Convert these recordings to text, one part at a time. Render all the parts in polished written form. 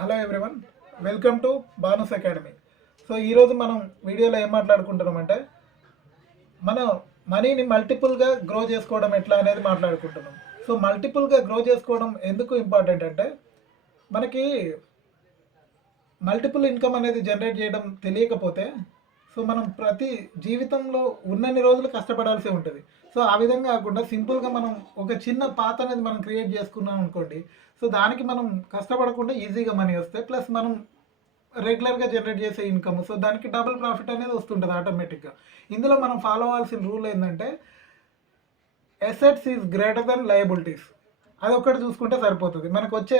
Hello everyone, welcome to Bhanu's academy. So ఈరోజు మనం వీడియోలో ఏం మాట్లాడుకుంటున్నామంటే మనం మనీని మల్టిపుల్గా గ్రో చేసుకోవడం ఎట్లా అనేది మాట్లాడుకుంటున్నాం. సో మల్టిపుల్గా గ్రో చేసుకోవడం ఎందుకు ఇంపార్టెంట్ అంటే మనకి మల్టిపుల్ ఇన్కమ్ అనేది జనరేట్ చేయడం తెలియకపోతే సో మనం ప్రతి జీవితంలో ఉన్నన్ని రోజులు కష్టపడాల్సి ఉంటుంది. సో ఆ విధంగా కాకుండా సింపుల్గా మనం ఒక చిన్న పాత అనేది మనం క్రియేట్ చేసుకున్నాం అనుకోండి, సో దానికి మనం కష్టపడకుండా ఈజీగా మనీ వస్తాయి, ప్లస్ మనం రెగ్యులర్గా జనరేట్ చేసే ఇన్కమ్, సో దానికి డబుల్ ప్రాఫిట్ అనేది వస్తుంటుంది ఆటోమేటిక్గా. ఇందులో మనం ఫాలో అవ్వాల్సిన రూల్ ఏంటంటే assets is greater than liabilities. అది ఒకటి చూసుకుంటే సరిపోతుంది. మనకు వచ్చే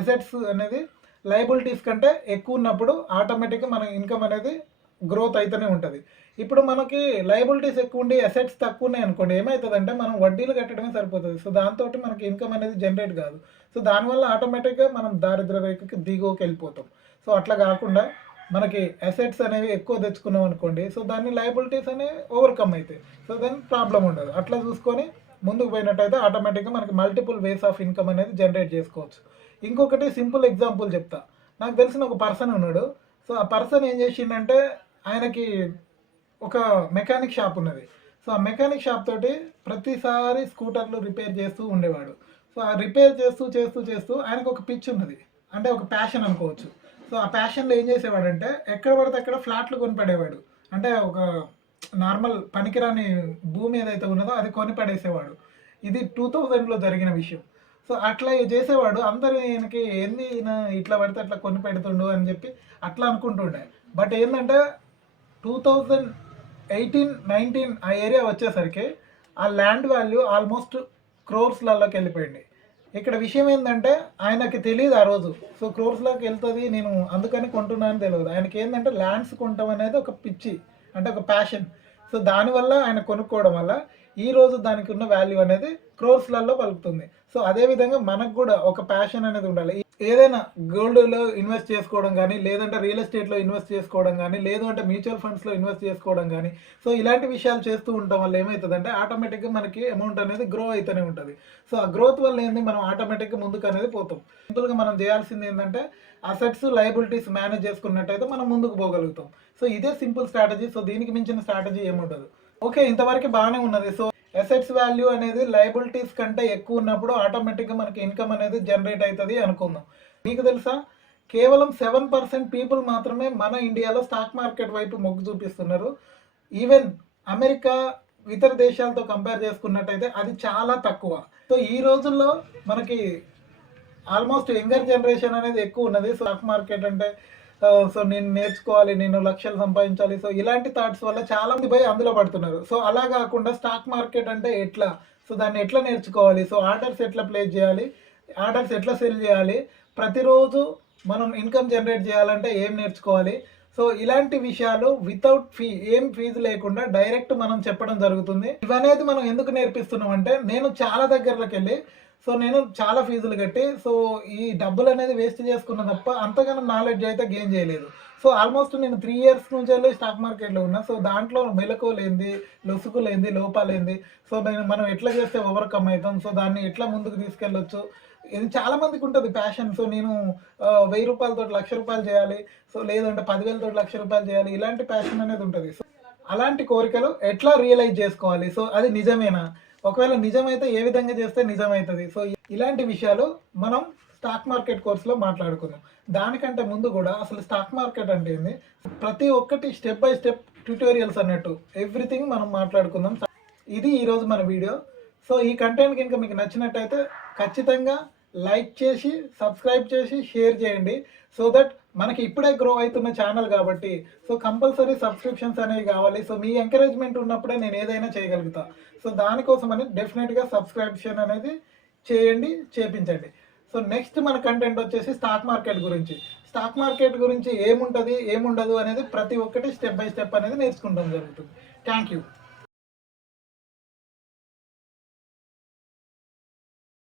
అసెట్స్ అనేది లయబిలిటీస్ కంటే ఎక్కువ ఉన్నప్పుడు ఆటోమేటిక్గా మన ఇన్కమ్ అనేది గ్రోత్ అయితేనే ఉంటుంది. ఇప్పుడు మనకి లయబిలిటీస్ ఎక్కువ ఉండి అసెట్స్ తక్కువ ఉన్నాయి అనుకోండి, ఏమవుతుందంటే మనం వడ్డీలు కట్టడమే సరిపోతుంది. సో దాంతో మనకి ఇన్కమ్ అనేది జనరేట్ కాదు. సో దానివల్ల ఆటోమేటిక్గా మనం దారిద్ర్య రేఖకి దిగువకి వెళ్ళిపోతాం. సో అట్లా కాకుండా మనకి అసెట్స్ అనేవి ఎక్కువ తెచ్చుకున్నాం అనుకోండి, సో దాన్ని లయబిలిటీస్ అనేవి ఓవర్కమ్ అవుతాయి. సో దాని ప్రాబ్లం ఉండదు. అట్లా చూసుకొని ముందుకు పోయినట్టయితే ఆటోమేటిక్గా మనకి మల్టిపుల్ వేస్ ఆఫ్ ఇన్కమ్ అనేది జనరేట్ చేసుకోవచ్చు. ఇంకొకటి సింపుల్ ఎగ్జాంపుల్ చెప్తా. నాకు తెలిసిన ఒక పర్సన్ ఉన్నాడు. సో ఆ పర్సన్ ఏం చేసిండంటే ఆయనకి ఒక మెకానిక్ షాప్ ఉన్నది. సో ఆ మెకానిక్ షాప్ తోటి ప్రతిసారి స్కూటర్లు రిపేర్ చేస్తూ ఉండేవాడు. సో ఆ రిపేర్ చేస్తూ చేస్తూ చేస్తూ ఆయనకు ఒక పిచ్ ఉన్నది, అంటే ఒక ప్యాషన్ అనుకోవచ్చు. సో ఆ ప్యాషన్లో ఏం చేసేవాడంటే ఎక్కడ పడితే అక్కడ ఫ్లాట్లు కొనిపడేవాడు. అంటే ఒక నార్మల్ పనికిరాని భూమి ఏదైతే ఉన్నదో అది కొనిపడేసేవాడు. ఇది 2000లో జరిగిన విషయం. సో అట్లా చేసేవాడు. అందరూ ఈయనకి ఏంది ఈయన ఇట్లా పడితే అట్లా కొని పెడుతుండు అని చెప్పి అట్లా అనుకుంటుండే. బట్ ఏంటంటే 2018-19 ఆ ఏరియా వచ్చేసరికి ఆ ల్యాండ్ వాల్యూ ఆల్మోస్ట్ క్రోర్స్లలోకి వెళ్ళిపోయింది. ఇక్కడ విషయం ఏంటంటే ఆయనకి తెలియదు ఆ రోజు. సో క్రోర్స్లోకి వెళ్తుంది, నేను అందుకని కొంటున్నాను తెలియదు. ఆయనకి ఏంటంటే ల్యాండ్స్ కొనటం అనేది ఒక పిచ్చి, అంటే ఒక ప్యాషన్. సో దానివల్ల ఆయన కొనుక్కోవడం వల్ల ఈరోజు దానికి ఉన్న వాల్యూ అనేది క్రోర్స్లలో పలుకుతుంది. సో అదేవిధంగా మనకు కూడా ఒక ప్యాషన్ అనేది ఉండాలి. ఏదైనా గోల్డ్లో ఇన్వెస్ట్ చేసుకోవడం కానీ, లేదంటే రియల్ ఎస్టేట్లో ఇన్వెస్ట్ చేసుకోవడం కానీ, లేదు అంటే మ్యూచువల్ ఫండ్స్లో ఇన్వెస్ట్ చేసుకోవడం కానీ, సో ఇలాంటి విషయాలు చేస్తూ ఉండటం వల్ల ఏమవుతుందంటే ఆటోమేటిక్గా మనకి అమౌంట్ అనేది గ్రో అయితేనే ఉంటుంది. సో ఆ గ్రోత్ వల్ల ఏంది, మనం ఆటోమేటిక్గా ముందుకు అనేది పోతాం. సింపుల్గా మనం చేయాల్సింది ఏంటంటే అసెట్స్ లయబిలిటీస్ మేనేజ్ చేసుకున్నట్టయితే మనం ముందుకు పోగలుగుతాం. సో ఇదే సింపుల్ స్ట్రాటజీ. సో దీనికి మించిన స్ట్రాటజీ ఏముండదు. ఓకే, ఇంతవరకు బాగానే ఉన్నది. సో అసెట్స్ వాల్యూ అనేది లయబిలిటీస్ కంటే ఎక్కువ ఉన్నప్పుడు ఆటోమేటిక్గా మనకి ఇన్కమ్ అనేది జనరేట్ అవుతుంది అనుకుందాం. మీకు తెలుసా, కేవలం 7% పీపుల్ మాత్రమే మన ఇండియాలో స్టాక్ మార్కెట్ వైపు మొగ్గు చూపిస్తున్నారు. ఈవెన్ అమెరికా ఇతర దేశాలతో కంపేర్ చేసుకున్నట్టయితే అది చాలా తక్కువ. సో ఈ రోజుల్లో మనకి ఆల్మోస్ట్ యంగర్ జనరేషన్ అనేది ఎక్కువ ఉన్నది. స్టాక్ మార్కెట్ అంటే సో నేను నేర్చుకోవాలి, నేను లక్షలు సంపాదించాలి, సో ఇలాంటి థాట్స్ వల్ల చాలా మంది పోయి అందులో పడుతున్నారు. సో అలా కాకుండా స్టాక్ మార్కెట్ అంటే ఎట్లా, సో దాన్ని ఎట్లా నేర్చుకోవాలి, సో ఆర్డర్స్ ఎట్లా ప్లేస్ చేయాలి, ఆర్డర్స్ ఎట్లా సెల్ చేయాలి, ప్రతిరోజు మనం ఇన్కమ్ జనరేట్ చేయాలంటే ఏం నేర్చుకోవాలి, సో ఇలాంటి విషయాలు వితౌట్ ఏం ఫీజు లేకుండా డైరెక్ట్ మనం చెప్పడం జరుగుతుంది. ఇవనేది మనం ఎందుకు నేర్పిస్తున్నాం అంటే నేను చాలా దగ్గరలోకి వెళ్ళి సో నేను చాలా ఫీజులు కట్టి సో ఈ డబ్బులు అనేది వేస్ట్ చేసుకున్న తప్ప అంతగానో నాలెడ్జ్ అయితే గెయిన్ చేయలేదు. సో ఆల్మోస్ట్ నేను 3 years నుంచి వెళ్ళి స్టాక్ మార్కెట్లో ఉన్నా. సో దాంట్లో మెలకువలేంది, లొసుకులేంది, లోపాలేంది, సో మనం ఎట్లా చేస్తే ఓవర్కమ్ అవుతాం, సో దాన్ని ఎట్లా ముందుకు తీసుకెళ్ళొచ్చు, ఇది చాలా మందికి ఉంటుంది ప్యాషన్. సో నేను 1000 రూపాయలతో ₹1,00,000 చేయాలి, సో లేదంటే 10,000తో ₹1,00,000 చేయాలి, ఇలాంటి ప్యాషన్ అనేది ఉంటుంది. సో అలాంటి కోరికలు ఎట్లా రియలైజ్ చేసుకోవాలి, సో అది నిజమేనా, ఒకవేళ నిజమైతే ఏ విధంగా చేస్తే నిజమవుతుంది, సో ఇలాంటి విషయాలు మనం స్టాక్ మార్కెట్ కోర్సులో మాట్లాడుకుందాం. దానికంటే ముందు కూడా అసలు స్టాక్ మార్కెట్ అంటే ఏంది, ప్రతి ఒక్కటి స్టెప్ బై స్టెప్ ట్యూటోరియల్స్ అన్నట్టు ఎవ్రీథింగ్ మనం మాట్లాడుకుందాం. ఇది ఈరోజు మన వీడియో. సో ఈ కంటెంట్ కనుక మీకు నచ్చినట్టయితే ఖచ్చితంగా లైక్ చేసి, సబ్స్క్రైబ్ చేసి, షేర్ చేయండి. సో దట్ మనకి ఇప్పుడే గ్రో అవుతున్న ఛానల్ కాబట్టి సో కంపల్సరీ సబ్స్క్రిప్షన్స్ అనేవి కావాలి. సో మీ ఎంకరేజ్మెంట్ ఉన్నప్పుడే నేను ఏదైనా చేయగలుగుతా. సో దానికోసం అని డెఫినెట్గా సబ్స్క్రిప్షన్ అనేది చేయండి, చేపించండి. సో నెక్స్ట్ మన కంటెంట్ వచ్చేసి స్టాక్ మార్కెట్ గురించి. స్టాక్ మార్కెట్ గురించి ఏముంటుంది, ఏముండదు అనేది ప్రతి ఒక్కటి స్టెప్ బై స్టెప్ అనేది నేర్చుకుంటాం జరుగుతుంది. Thank you.